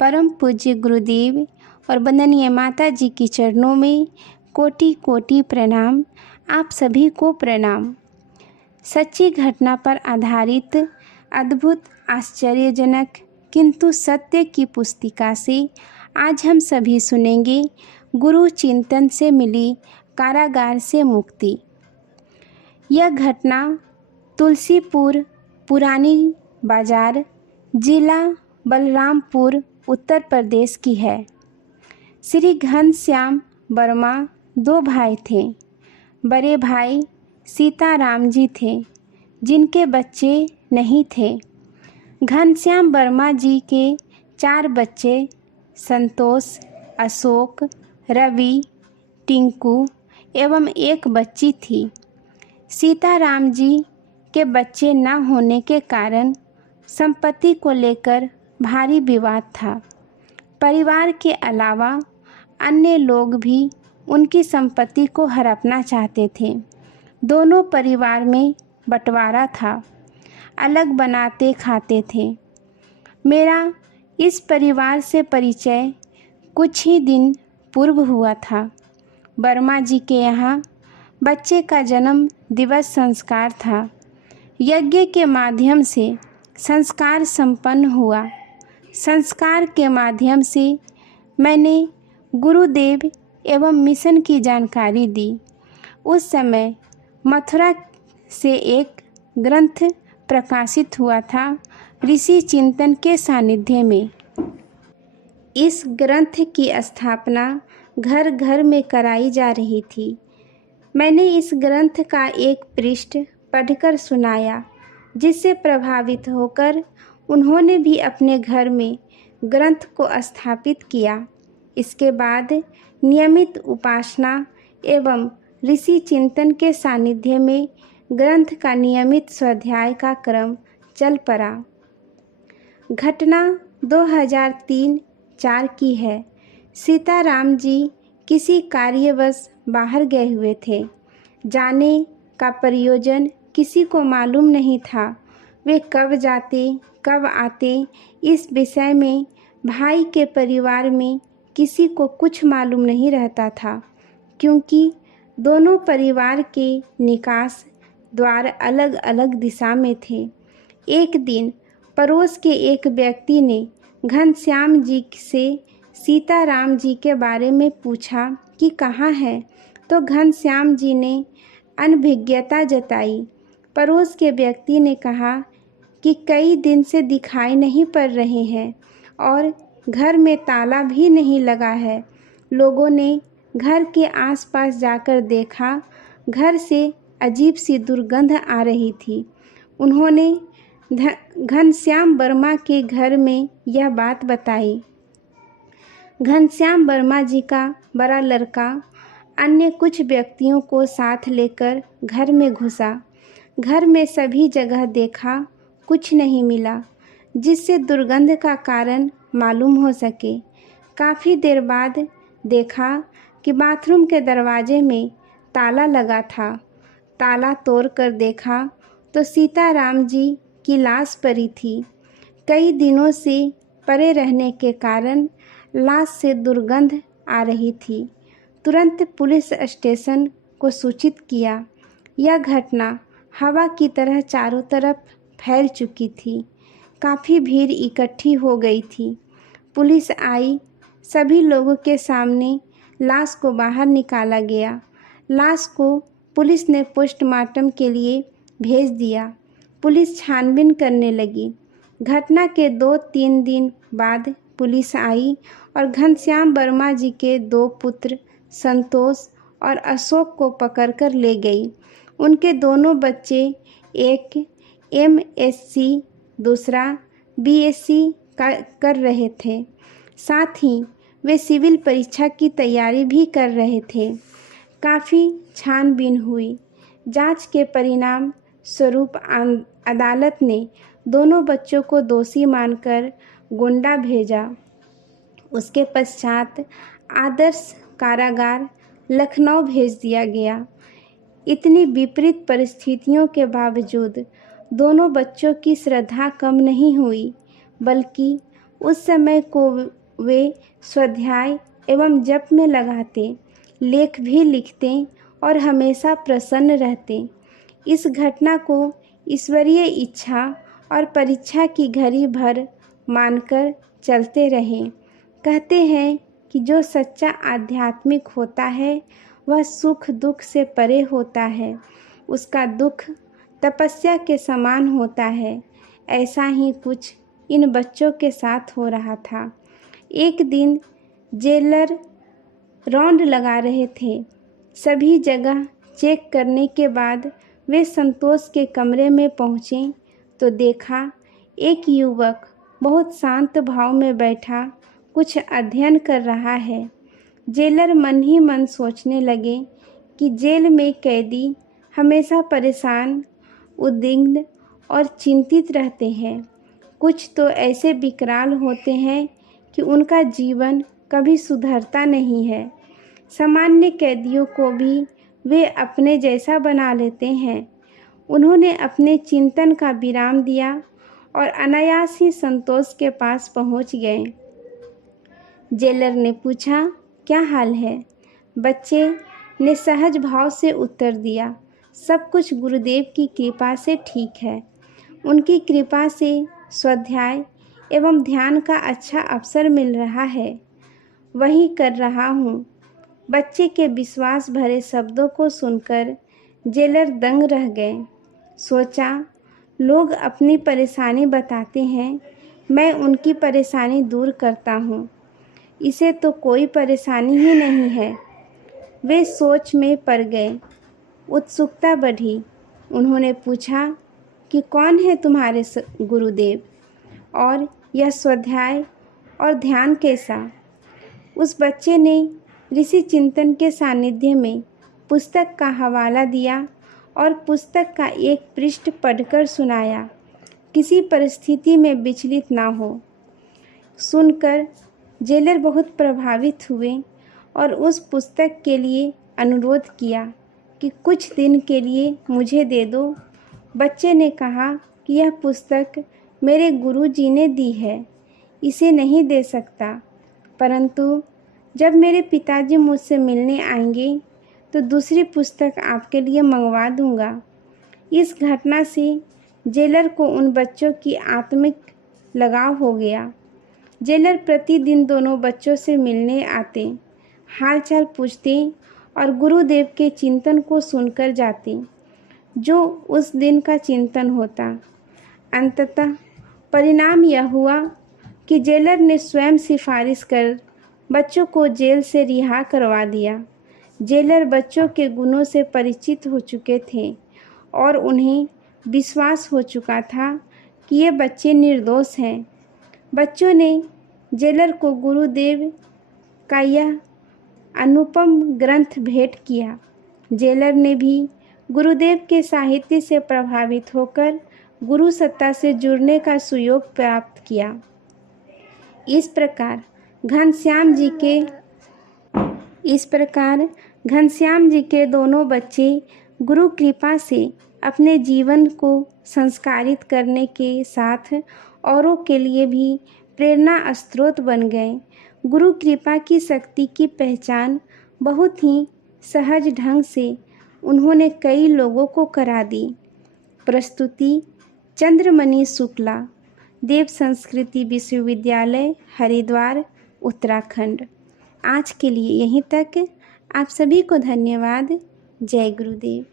परम पूज्य गुरुदेव और वंदनीय माता जी की चरणों में कोटि कोटि प्रणाम। आप सभी को प्रणाम। सच्ची घटना पर आधारित अद्भुत, आश्चर्यजनक किंतु सत्य की पुस्तिका से आज हम सभी सुनेंगे गुरु चिंतन से मिली कारागार से मुक्ति। यह घटना तुलसीपुर पुरानी बाजार, जिला बलरामपुर, उत्तर प्रदेश की है। श्री घनश्याम वर्मा 2 भाई थे। बड़े भाई सीताराम जी थे, जिनके बच्चे नहीं थे। घनश्याम वर्मा जी के 4 बच्चे संतोष, अशोक, रवि, टिंकू एवं 1 बच्ची थी। सीताराम जी के बच्चे न होने के कारण संपत्ति को लेकर भारी विवाद था। परिवार के अलावा अन्य लोग भी उनकी संपत्ति को हड़पना चाहते थे। दोनों परिवार में बंटवारा था, अलग बनाते खाते थे। मेरा इस परिवार से परिचय कुछ ही दिन पूर्व हुआ था। वर्मा जी के यहाँ बच्चे का जन्म दिवस संस्कार था। यज्ञ के माध्यम से संस्कार संपन्न हुआ। संस्कार के माध्यम से मैंने गुरुदेव एवं मिशन की जानकारी दी। उस समय मथुरा से एक ग्रंथ प्रकाशित हुआ था, ऋषि चिंतन के सानिध्य में। इस ग्रंथ की स्थापना घर घर में कराई जा रही थी। मैंने इस ग्रंथ का एक पृष्ठ पढ़कर सुनाया, जिससे प्रभावित होकर उन्होंने भी अपने घर में ग्रंथ को स्थापित किया। इसके बाद नियमित उपासना एवं ऋषि चिंतन के सानिध्य में ग्रंथ का नियमित स्वाध्याय का क्रम चल पड़ा। घटना 2003-04 की है। सीताराम जी किसी कार्यवश बाहर गए हुए थे। जाने का प्रयोजन किसी को मालूम नहीं था। वे कब जाते कब आते, इस विषय में भाई के परिवार में किसी को कुछ मालूम नहीं रहता था, क्योंकि दोनों परिवार के निकास द्वार अलग अलग दिशा में थे। एक दिन पड़ोस के एक व्यक्ति ने घनश्याम जी से सीताराम जी के बारे में पूछा कि कहाँ है, तो घनश्याम जी ने अनभिज्ञता जताई। पड़ोस के व्यक्ति ने कहा कि कई दिन से दिखाई नहीं पड़ रहे हैं और घर में ताला भी नहीं लगा है। लोगों ने घर के आसपास जाकर देखा, घर से अजीब सी दुर्गंध आ रही थी। उन्होंने घनश्याम वर्मा के घर में यह बात बताई। घनश्याम वर्मा जी का बड़ा लड़का अन्य कुछ व्यक्तियों को साथ लेकर घर में घुसा। घर में सभी जगह देखा, कुछ नहीं मिला जिससे दुर्गंध का कारण मालूम हो सके। काफ़ी देर बाद देखा कि बाथरूम के दरवाजे में ताला लगा था। ताला तोड़कर देखा तो सीताराम जी की लाश पड़ी थी। कई दिनों से पड़े रहने के कारण लाश से दुर्गंध आ रही थी। तुरंत पुलिस स्टेशन को सूचित किया। यह घटना हवा की तरह चारों तरफ फैल चुकी थी। काफ़ी भीड़ इकट्ठी हो गई थी। पुलिस आई। सभी लोगों के सामने लाश को बाहर निकाला गया। लाश को पुलिस ने पोस्टमार्टम के लिए भेज दिया। पुलिस छानबीन करने लगी। घटना के 2-3 दिन बाद पुलिस आई और घनश्याम वर्मा जी के 2 पुत्र संतोष और अशोक को पकड़कर ले गई। उनके दोनों बच्चे, एक MSc, दूसरा BSc कर रहे थे। साथ ही वे सिविल परीक्षा की तैयारी भी कर रहे थे। काफ़ी छानबीन हुई। जांच के परिणाम स्वरूप अदालत ने दोनों बच्चों को दोषी मानकर गोंडा भेजा। उसके पश्चात आदर्श कारागार लखनऊ भेज दिया गया। इतनी विपरीत परिस्थितियों के बावजूद दोनों बच्चों की श्रद्धा कम नहीं हुई, बल्कि उस समय को वे स्वाध्याय एवं जप में लगाते, लेख भी लिखते और हमेशा प्रसन्न रहते। इस घटना को ईश्वरीय इच्छा और परीक्षा की घड़ी भर मानकर चलते रहे। कहते हैं कि जो सच्चा आध्यात्मिक होता है वह सुख दुख से परे होता है, उसका दुख तपस्या के समान होता है। ऐसा ही कुछ इन बच्चों के साथ हो रहा था। एक दिन जेलर रौंद लगा रहे थे। सभी जगह चेक करने के बाद वे संतोष के कमरे में पहुँचे तो देखा एक युवक बहुत शांत भाव में बैठा कुछ अध्ययन कर रहा है। जेलर मन ही मन सोचने लगे कि जेल में कैदी हमेशा परेशान, उद्विग्न और चिंतित रहते हैं। कुछ तो ऐसे विकराल होते हैं कि उनका जीवन कभी सुधरता नहीं है। सामान्य कैदियों को भी वे अपने जैसा बना लेते हैं। उन्होंने अपने चिंतन का विराम दिया और अनायास ही संतोष के पास पहुंच गए। जेलर ने पूछा, क्या हाल है? बच्चे ने सहज भाव से उत्तर दिया, सब कुछ गुरुदेव की कृपा से ठीक है। उनकी कृपा से स्वाध्याय एवं ध्यान का अच्छा अवसर मिल रहा है, वही कर रहा हूँ। बच्चे के विश्वास भरे शब्दों को सुनकर जेलर दंग रह गए। सोचा, लोग अपनी परेशानी बताते हैं, मैं उनकी परेशानी दूर करता हूँ। इसे तो कोई परेशानी ही नहीं है। वे सोच में पड़ गए। उत्सुकता बढ़ी। उन्होंने पूछा कि कौन है तुम्हारे गुरुदेव और यह स्वाध्याय और ध्यान कैसा? उस बच्चे ने ऋषि चिंतन के सानिध्य में पुस्तक का हवाला दिया और पुस्तक का एक पृष्ठ पढ़कर सुनाया। किसी परिस्थिति में विचलित ना हो। सुनकर जेलर बहुत प्रभावित हुए और उस पुस्तक के लिए अनुरोध किया कि कुछ दिन के लिए मुझे दे दो। बच्चे ने कहा कि यह पुस्तक मेरे गुरुजी ने दी है, इसे नहीं दे सकता, परंतु जब मेरे पिताजी मुझसे मिलने आएंगे तो दूसरी पुस्तक आपके लिए मंगवा दूंगा। इस घटना से जेलर को उन बच्चों की आत्मिक लगाव हो गया। जेलर प्रतिदिन दोनों बच्चों से मिलने आते, हालचाल पूछते और गुरुदेव के चिंतन को सुनकर जाते, जो उस दिन का चिंतन होता। अंततः परिणाम यह हुआ कि जेलर ने स्वयं सिफारिश कर बच्चों को जेल से रिहा करवा दिया। जेलर बच्चों के गुणों से परिचित हो चुके थे और उन्हें विश्वास हो चुका था कि ये बच्चे निर्दोष हैं। बच्चों ने जेलर को गुरुदेव का यह अनुपम ग्रंथ भेंट किया। जेलर ने भी गुरुदेव के साहित्य से प्रभावित होकर गुरु सत्ता से जुड़ने का सुयोग प्राप्त किया। इस प्रकार घनश्याम जी के दोनों बच्चे गुरु कृपा से अपने जीवन को संस्कारित करने के साथ औरों के लिए भी प्रेरणा स्रोत बन गए। गुरु कृपा की शक्ति की पहचान बहुत ही सहज ढंग से उन्होंने कई लोगों को करा दी। प्रस्तुति चंद्रमणि शुक्ला, देव संस्कृति विश्वविद्यालय, हरिद्वार, उत्तराखंड। आज के लिए यहीं तक। आप सभी को धन्यवाद। जय गुरुदेव।